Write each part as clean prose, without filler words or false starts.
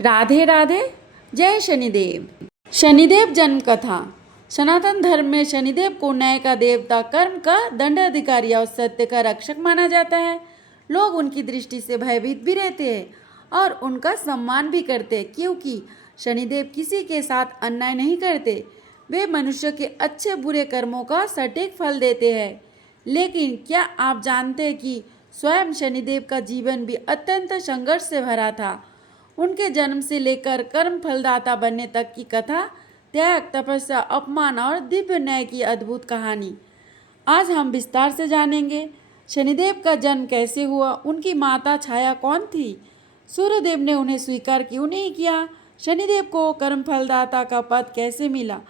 राधे राधे। जय शनिदेव। शनिदेव जन्म कथा। सनातन धर्म में शनिदेव को न्याय का देवता, कर्म का दंडाधिकारी और सत्य का रक्षक माना जाता है। लोग उनकी दृष्टि से भयभीत भी रहते हैं और उनका सम्मान भी करते हैं, क्योंकि शनिदेव किसी के साथ अन्याय नहीं करते। वे मनुष्य के अच्छे बुरे कर्मों का सटीक फल देते हैं। लेकिन क्या आप जानते हैं कि स्वयं शनिदेव का जीवन भी अत्यंत संघर्ष से भरा था। उनके जन्म से लेकर कर्म फलदाता बनने तक की कथा, त्याग, तपस्या, अपमान और दिव्य न्याय की अद्भुत कहानी आज हम विस्तार से जानेंगे। शनिदेव का जन्म कैसे हुआ, उनकी माता छाया कौन थी, सूर्यदेव ने उन्हें स्वीकार क्यों नहीं किया, शनिदेव को कर्म फलदाता का पद कैसे मिला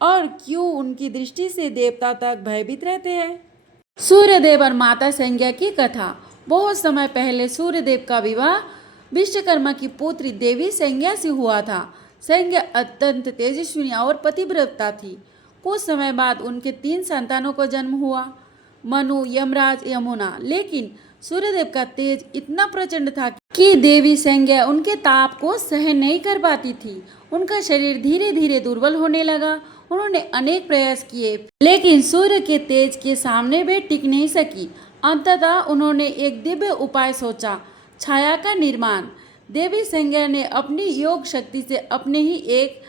और क्यों उनकी दृष्टि से देवता तक भयभीत रहते हैं। सूर्यदेव और माता संज्ञा की कथा। बहुत समय पहले सूर्यदेव का विवाह विश्वकर्मा की पुत्री देवी संज्ञा से हुआ था। संज्ञा अत्यंत तेजस्विनी और पतिव्रता थी। कुछ समय बाद उनके 3 संतानों को जन्म हुआ, मनु, यमराज, यमुना। लेकिन सूर्यदेव का तेज इतना प्रचंड था कि देवी संज्ञा उनके ताप को सहन नहीं कर पाती थी। उनका शरीर धीरे धीरे दुर्बल होने लगा। उन्होंने अनेक प्रयास किए, लेकिन सूर्य के तेज के सामने वे टिक नहीं सकी। अंततः उन्होंने एक दिव्य उपाय सोचा, छाया का निर्माण। देवी संज्ञा ने अपनी योग शक्ति से अपने ही एक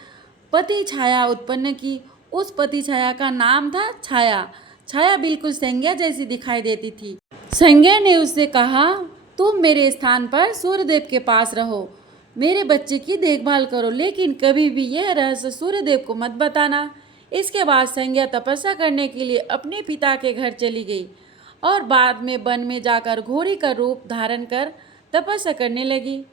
पति छाया उत्पन्न की। उस पति छाया का नाम था छाया। छाया बिल्कुल संज्ञा जैसी दिखाई देती थी। संज्ञा ने उससे कहा, तुम मेरे स्थान पर सूर्यदेव के पास रहो, मेरे बच्चे की देखभाल करो, लेकिन कभी भी यह रहस्य सूर्यदेव को मत बताना। इसके बाद संज्ञा तपस्या करने के लिए अपने पिता के घर चली गई और बाद में वन में जाकर घोड़ी का रूप धारण कर तपस्या करने लगी।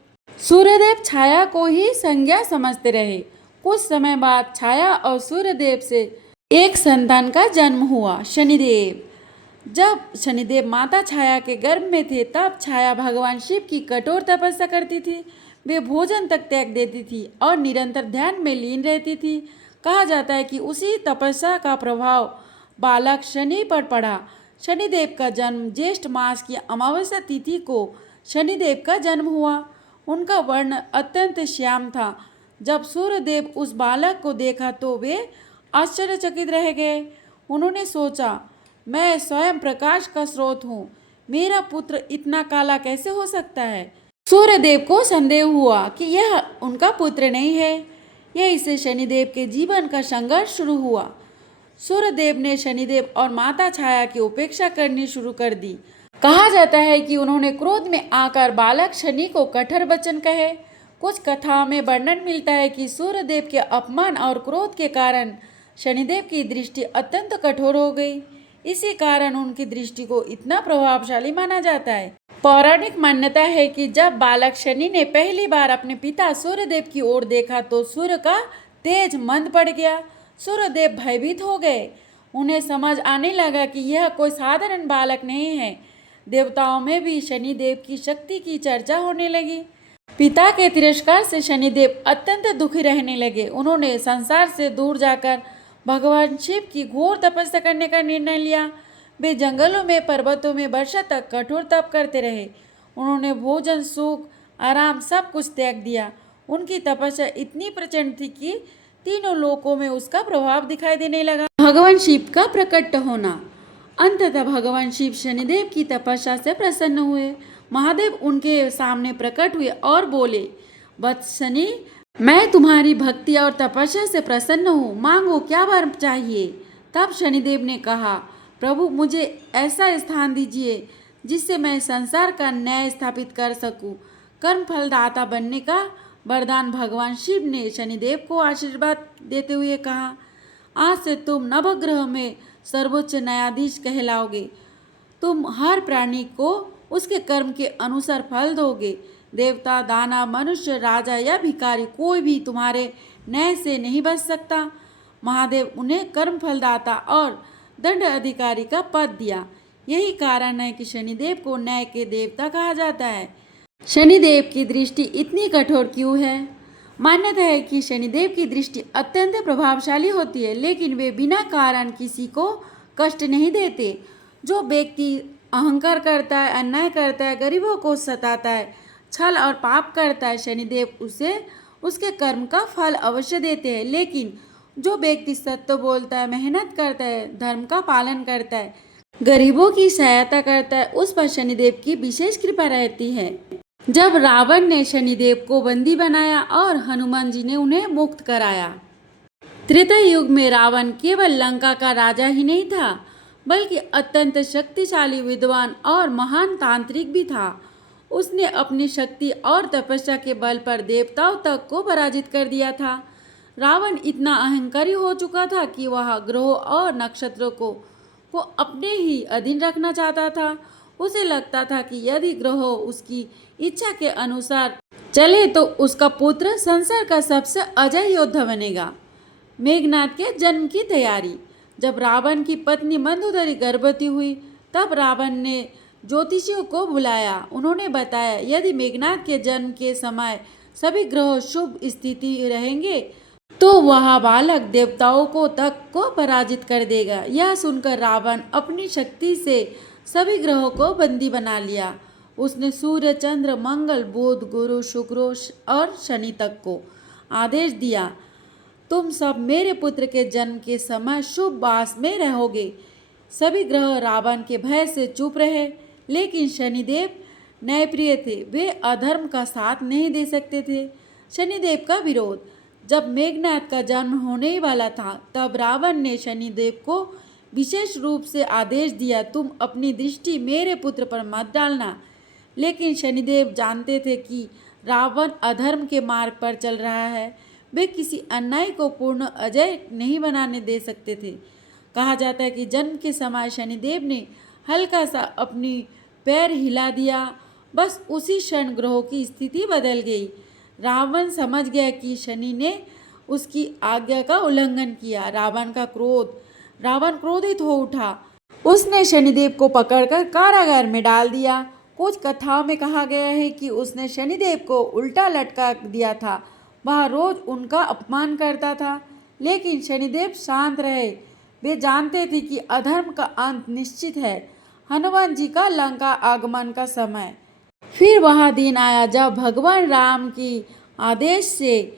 सूर्यदेव छाया को ही संज्ञा समझते रहे। कुछ समय बाद छाया और सूर्यदेव से एक संतान का जन्म हुआ, शनिदेव। जब शनिदेव माता छाया के गर्भ में थे, तब छाया भगवान शिव की कठोर तपस्या करती थी। वे भोजन तक त्याग देती थी और निरंतर ध्यान में लीन रहती थी। कहा जाता है कि उसी तपस्या का प्रभाव बालक शनि पर पड़ा। शनिदेव का जन्म ज्येष्ठ मास की अमावस्या तिथि को शनिदेव का जन्म हुआ। उनका वर्ण अत्यंत श्याम था। जब सूर्यदेव उस बालक को देखा तो वे आश्चर्यचकित रह गए। उन्होंने सोचा, मैं स्वयं प्रकाश का स्रोत हूँ, मेरा पुत्र इतना काला कैसे हो सकता है। सूर्यदेव को संदेह हुआ कि यह उनका पुत्र नहीं है। यही से शनिदेव के जीवन का संघर्ष शुरू हुआ। सूर्यदेव ने शनिदेव और माता छाया की उपेक्षा करनी शुरू कर दी। कहा जाता है कि उन्होंने क्रोध में आकर बालक शनि को कठोर वचन कहे। कुछ कथाओं में वर्णन मिलता है कि सूर्यदेव के अपमान और क्रोध के कारण शनिदेव की दृष्टि अत्यंत कठोर हो गई। इसी कारण उनकी दृष्टि को इतना प्रभावशाली माना जाता है। पौराणिक मान्यता है कि जब बालक शनि ने पहली बार अपने पिता सूर्यदेव की ओर देखा तो सूर्य का तेज मंद पड़ गया। सूर्यदेव भयभीत हो गए। उन्हें समझ आने लगा कि यह कोई साधारण बालक नहीं है। देवताओं में भी शनिदेव की शक्ति की चर्चा होने लगी। पिता के तिरस्कार से शनिदेव अत्यंत दुखी रहने लगे। उन्होंने संसार से दूर जाकर भगवान शिव की घोर तपस्या करने का निर्णय लिया। वे जंगलों में, पर्वतों में वर्षा तक कठोर तप करते रहे। उन्होंने भोजन, सुख, आराम सब कुछ त्याग दिया। उनकी तपस्या इतनी प्रचंड थी कि तीनों लोकों में उसका प्रभाव दिखाई देने लगा। भगवान शिव का प्रकट होना। अंततः भगवान शिव शनिदेव की तपस्या से प्रसन्न हुए। महादेव उनके सामने प्रकट हुए और बोले, वत्स शनि, मैं तुम्हारी भक्ति और तपस्या से प्रसन्न हूँ, मांगो क्या वर चाहिए। तब शनिदेव ने कहा, प्रभु, मुझे ऐसा स्थान दीजिए जिससे मैं संसार का न्याय स्थापित कर सकूं। कर्म फलदाता बनने का वरदान भगवान शिव ने शनिदेव को आशीर्वाद देते हुए कहा, आज से तुम नवग्रह में सर्वोच्च न्यायाधीश कहलाओगे। तुम हर प्राणी को उसके कर्म के अनुसार फल दोगे। देवता, दानव, मनुष्य, राजा या भिखारी, कोई भी तुम्हारे न्याय से नहीं बच सकता। महादेव उन्हें कर्म फलदाता और दंड अधिकारी का पद दिया। यही कारण है कि शनिदेव को न्याय के देवता कहा जाता है। शनिदेव की दृष्टि इतनी कठोर क्यों है? मान्यता है कि शनिदेव की दृष्टि अत्यंत प्रभावशाली होती है, लेकिन वे बिना कारण किसी को कष्ट नहीं देते। जो व्यक्ति अहंकार करता है, अन्याय करता है, गरीबों को सताता है, छल और पाप करता है, शनिदेव उसे उसके कर्म का फल अवश्य देते हैं। लेकिन जो व्यक्ति सत्य बोलता है, मेहनत करता है, धर्म का पालन करता है, गरीबों की सहायता करता है, उस पर शनिदेव की विशेष कृपा रहती है। जब रावण ने शनिदेव को बंदी बनाया और हनुमान जी ने उन्हें मुक्त कराया। त्रेता युग में रावण केवल लंका का राजा ही नहीं था, बल्कि अत्यंत शक्तिशाली, विद्वान और महान तांत्रिक भी था। उसने अपनी शक्ति और तपस्या के बल पर देवताओं तक को पराजित कर दिया था। रावण इतना अहंकारी हो चुका था कि वह ग्रहों और नक्षत्रों को अपने ही अधीन रखना चाहता था। उसे लगता था कि यदि ग्रहों उसकी इच्छा के अनुसार चले तो उसका पुत्र संसार का सबसे अजय योद्धा बनेगा। मेघनाद के जन्म की तैयारी। जब रावण की पत्नी मंदोदरी गर्भवती हुई, तब रावण ने ज्योतिषियों को बुलाया। उन्होंने बताया यदि मेघनाद के जन्म के समय सभी ग्रह शुभ स्थिति रहेंगे तो वह बालक देवताओं को तक को पराजित कर देगा। यह सुनकर रावण अपनी शक्ति से सभी ग्रहों को बंदी बना लिया। उसने सूर्य, चंद्र, मंगल, बुध, गुरु, शुक्र और शनि तक को आदेश दिया, तुम सब मेरे पुत्र के जन्म के समय शुभ वास में रहोगे। सभी ग्रह रावण के भय से चुप रहे, लेकिन शनिदेव न्यायप्रिय थे। वे अधर्म का साथ नहीं दे सकते थे। शनिदेव का विरोध। जब मेघनाद का जन्म होने ही वाला था, तब रावण ने शनिदेव को विशेष रूप से आदेश दिया, तुम अपनी दृष्टि मेरे पुत्र पर मत डालना। लेकिन शनिदेव जानते थे कि रावण अधर्म के मार्ग पर चल रहा है। वे किसी अन्याय को पूर्ण अजय नहीं बनाने दे सकते थे। कहा जाता है कि जन्म के समय शनिदेव ने हल्का सा अपनी पैर हिला दिया, बस उसी क्षण ग्रहों की स्थिति बदल गई। रावण समझ गया कि शनि ने उसकी आज्ञा का उल्लंघन किया। रावण क्रोधित हो उठा। उसने शनिदेव को पकड़कर कारागार में डाल दिया। कुछ कथाओं में कहा गया है कि उसने शनिदेव को उल्टा लटका दिया था। वह रोज उनका अपमान करता था, लेकिन शनिदेव शांत रहे। वे जानते थे कि अधर्म का अंत निश्चित है। हनुमान जी का लंका आगमन का समय। फिर वह दिन आया जब भगवान राम की आदेश से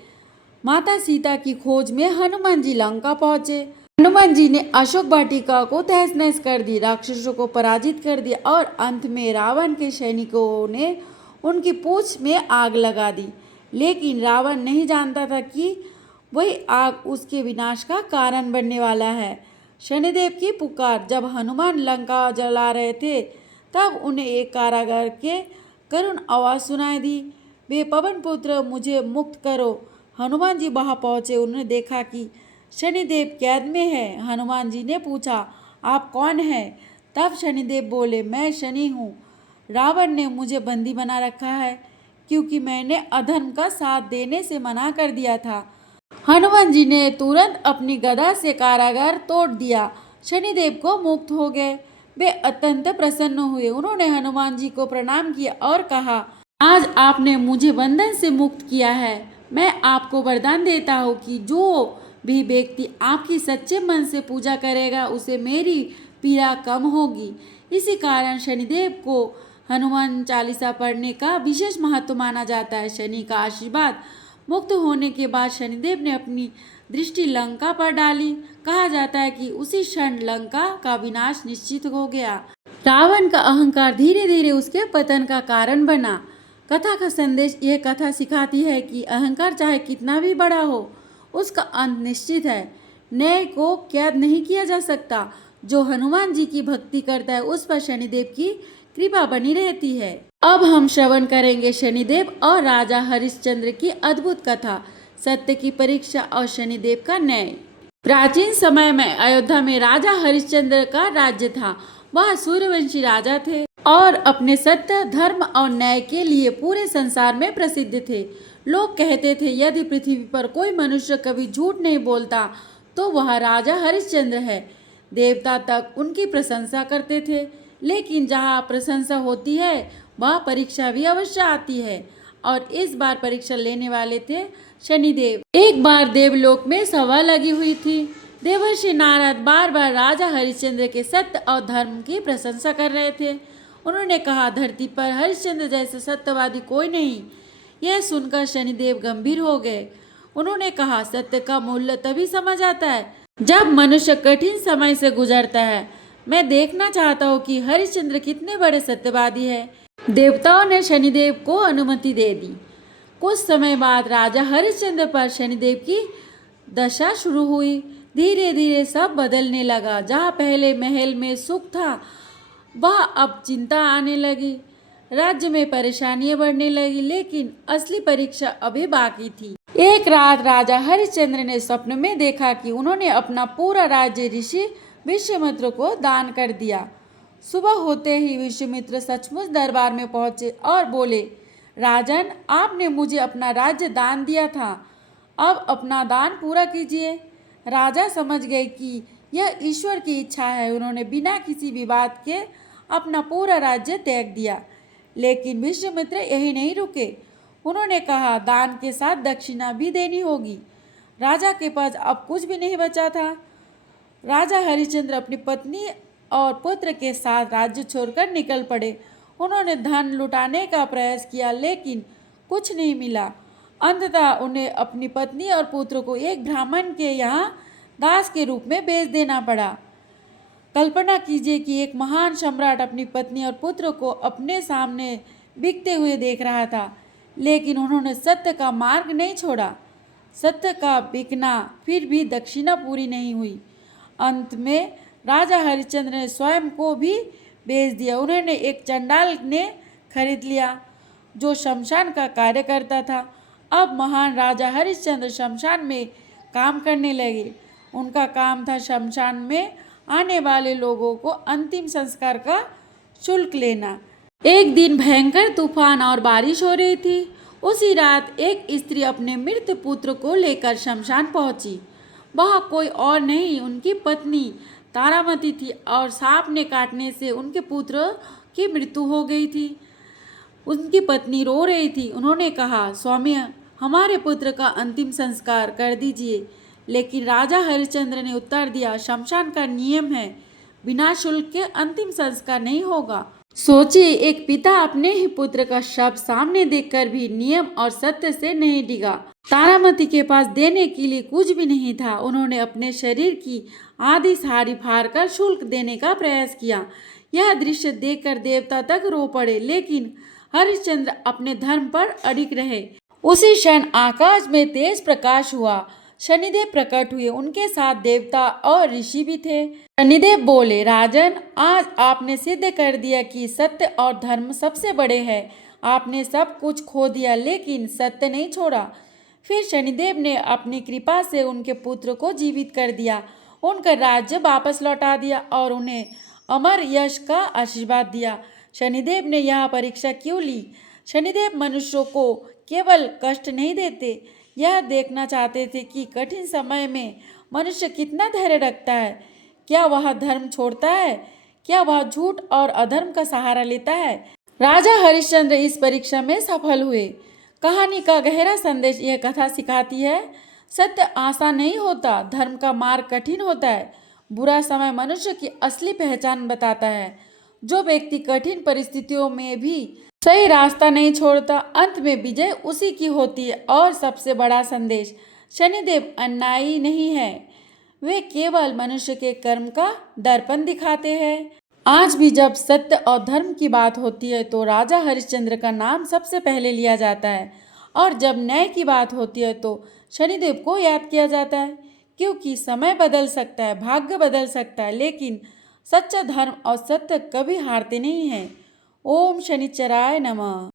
माता सीता की खोज में हनुमान जी लंका पहुंचे। हनुमान जी ने अशोक वाटिका को तहस नहस कर दी, राक्षसों को पराजित कर दिया और अंत में रावण के सैनिकों ने उनकी पूंछ में आग लगा दी। लेकिन रावण नहीं जानता था कि वही आग उसके विनाश का कारण बनने वाला है। शनिदेव की पुकार। जब हनुमान लंका जला रहे थे, तब उन्हें एक कारागार के करुण आवाज सुनाई दी, वे पवन पुत्र मुझे मुक्त करो। हनुमान जी वहां पहुंचे। उन्होंने देखा कि शनिदेव कैद में है। हनुमान जी ने पूछा, आप कौन हैं? तब शनिदेव बोले, मैं शनि हूँ। रावण ने मुझे बंदी बना रखा है क्योंकि मैंने अधर्म का साथ देने से मना कर दिया था। हनुमान जी ने तुरंत अपनी गदा से कारागार तोड़ दिया। शनिदेव को मुक्त हो गए। वे अत्यंत प्रसन्न हुए। उन्होंने हनुमान जी को प्रणाम किया और कहा, आज आपने मुझे बंधन से मुक्त किया है। मैं आपको वरदान देता हूँ कि जो भी व्यक्ति आपकी सच्चे मन से पूजा करेगा, उसे मेरी पीड़ा कम होगी। इसी कारण शनिदेव को हनुमान चालीसा पढ़ने का विशेष महत्व माना जाता है। शनि का आशीर्वाद। मुक्त होने के बाद शनिदेव ने अपनी दृष्टि लंका पर डाली। कहा जाता है कि उसी क्षण लंका का विनाश निश्चित हो गया। रावण का अहंकार धीरे धीरे उसके पतन का कारण बना। कथा का संदेश। यह कथा सिखाती है कि अहंकार चाहे कितना भी बड़ा हो, उसका अंत निश्चित है। न्याय को कैद नहीं किया जा सकता। जो हनुमान जी की भक्ति करता है, उस पर शनिदेव की कृपा बनी रहती है। अब हम श्रवण करेंगे शनिदेव और राजा हरिश्चंद्र की अद्भुत कथा, सत्य की परीक्षा और शनिदेव का न्याय। प्राचीन समय में अयोध्या में राजा हरिश्चंद्र का राज्य था। वह सूर्यवंशी राजा थे और अपने सत्य, धर्म और न्याय के लिए पूरे संसार में प्रसिद्ध थे। लोग कहते थे यदि पृथ्वी पर कोई मनुष्य कभी झूठ नहीं बोलता तो वह राजा हरिश्चंद्र है। देवता तक उनकी प्रशंसा करते थे। लेकिन जहाँ प्रशंसा होती है, वह परीक्षा भी अवश्य आती है, और इस बार परीक्षा लेने वाले थे शनिदेव। एक बार देवलोक में सभा लगी हुई थी। देवर्षि नारद बार बार राजा हरिश्चंद्र के सत्य और धर्म की प्रशंसा कर रहे थे। उन्होंने कहा, धरती पर हरिश्चंद्र जैसे सत्यवादी कोई नहीं। यह सुनकर शनिदेव गंभीर हो गए। उन्होंने कहा, सत्य का मूल्य तभी समझ आता है जब मनुष्य कठिन समय से गुजरता है। मैं देखना चाहता हूँ कि हरिश्चंद्र कितने बड़े सत्यवादी है। देवताओं ने शनिदेव को अनुमति दे दी। कुछ समय बाद राजा हरिश्चंद्र पर शनिदेव की दशा शुरू हुई। धीरे धीरे सब बदलने लगा। जहाँ पहले महल में सुख था, वह अब चिंता आने लगी। राज्य में परेशानियां बढ़ने लगी, लेकिन असली परीक्षा अभी बाकी थी। एक रात राजा हरिश्चंद्र ने स्वप्न में देखा कि उन्होंने अपना पूरा राज्य ऋषि विश्वामित्र को दान कर दिया। सुबह होते ही विश्वामित्र सचमुच दरबार में पहुंचे और बोले, राजन, आपने मुझे अपना राज्य दान दिया था, अब अपना दान पूरा कीजिए। राजा समझ गए कि यह ईश्वर की इच्छा है। उन्होंने बिना किसी विवाद के अपना पूरा राज्य त्याग दिया। लेकिन विश्वामित्र यही नहीं रुके। उन्होंने कहा, दान के साथ दक्षिणा भी देनी होगी। राजा के पास अब कुछ भी नहीं बचा था। राजा हरिश्चंद्र अपनी पत्नी और पुत्र के साथ राज्य छोड़कर निकल पड़े। उन्होंने धन लुटाने का प्रयास किया, लेकिन कुछ नहीं मिला। अंततः उन्हें अपनी पत्नी और पुत्र को एक ब्राह्मण के यहाँ दास के रूप में बेच देना पड़ा। कल्पना कीजिए कि एक महान सम्राट अपनी पत्नी और पुत्र को अपने सामने बिकते हुए देख रहा था, लेकिन उन्होंने सत्य का मार्ग नहीं छोड़ा। सत्य का बिकना फिर भी दक्षिणा पूरी नहीं हुई। अंत में राजा हरिश्चंद्र ने स्वयं को भी बेच दिया। उन्होंने एक चंडाल ने खरीद लिया जो शमशान का कार्य करता था। अब महान राजा हरिश्चंद्र शमशान में काम करने लगे। उनका काम था शमशान में आने वाले लोगों को अंतिम संस्कार का शुल्क लेना। एक दिन भयंकर तूफान और बारिश हो रही थी। उसी रात एक स्त्री अपने मृत पुत्र को लेकर शमशान पहुंची। वह कोई और नहीं, उनकी पत्नी तारामती थी और सांप ने काटने से उनके पुत्र की मृत्यु हो गई थी। उनकी पत्नी रो रही थी। उन्होंने कहा, स्वामी, हमारे पुत्र का अंतिम संस्कार कर दीजिए। लेकिन राजा हरिश्चंद्र ने उत्तर दिया, शमशान का नियम है, बिना शुल्क के अंतिम संस्कार नहीं होगा। सोचिए, एक पिता अपने ही पुत्र का शव सामने देखकर भी नियम और सत्य से नहीं डिगा। तारामती के पास देने के लिए कुछ भी नहीं था। उन्होंने अपने शरीर की आधी साड़ी फाड़कर शुल्क देने का प्रयास किया। यह दृश्य देखकर देवता तक रो पड़े, लेकिन हरिश्चंद्र अपने धर्म पर अडिग रहे। उसी क्षण आकाश में तेज प्रकाश हुआ। शनिदेव प्रकट हुए। उनके साथ देवता और ऋषि भी थे। शनिदेव बोले, राजन, आज आपने सिद्ध कर दिया कि सत्य और धर्म सबसे बड़े हैं। आपने सब कुछ खो दिया, लेकिन सत्य नहीं छोड़ा। फिर शनिदेव ने अपनी कृपा से उनके पुत्र को जीवित कर दिया, उनका राज्य वापस लौटा दिया और उन्हें अमर यश का आशीर्वाद दिया। शनिदेव ने यह परीक्षा क्यों ली? शनिदेव मनुष्यों को केवल कष्ट नहीं देते, यह देखना चाहते थे कि कठिन समय में मनुष्य कितना धैर्य रखता है। क्या वह धर्म छोड़ता है? क्या वह झूठ और अधर्म का सहारा लेता है? राजा हरिश्चंद्र इस परीक्षा में सफल हुए। कहानी का गहरा संदेश यह कथा सिखाती है, सत्य आसान नहीं होता, धर्म का मार्ग कठिन होता है। बुरा समय मनुष्य की असली पहचान बताता है। जो व्यक्ति कठिन परिस्थितियों में भी सही रास्ता नहीं छोड़ता, अंत में विजय उसी की होती है। और सबसे बड़ा संदेश, शनिदेव अन्यायी नहीं है, वे केवल मनुष्य के कर्म का दर्पण दिखाते हैं। आज भी जब सत्य और धर्म की बात होती है तो राजा हरिश्चंद्र का नाम सबसे पहले लिया जाता है, और जब न्याय की बात होती है तो शनिदेव को याद किया जाता है। क्योंकि समय बदल सकता है, भाग्य बदल सकता है, लेकिन सच्चा धर्म और सत्य कभी हारते नहीं हैं। ओम शनिचराय नमः।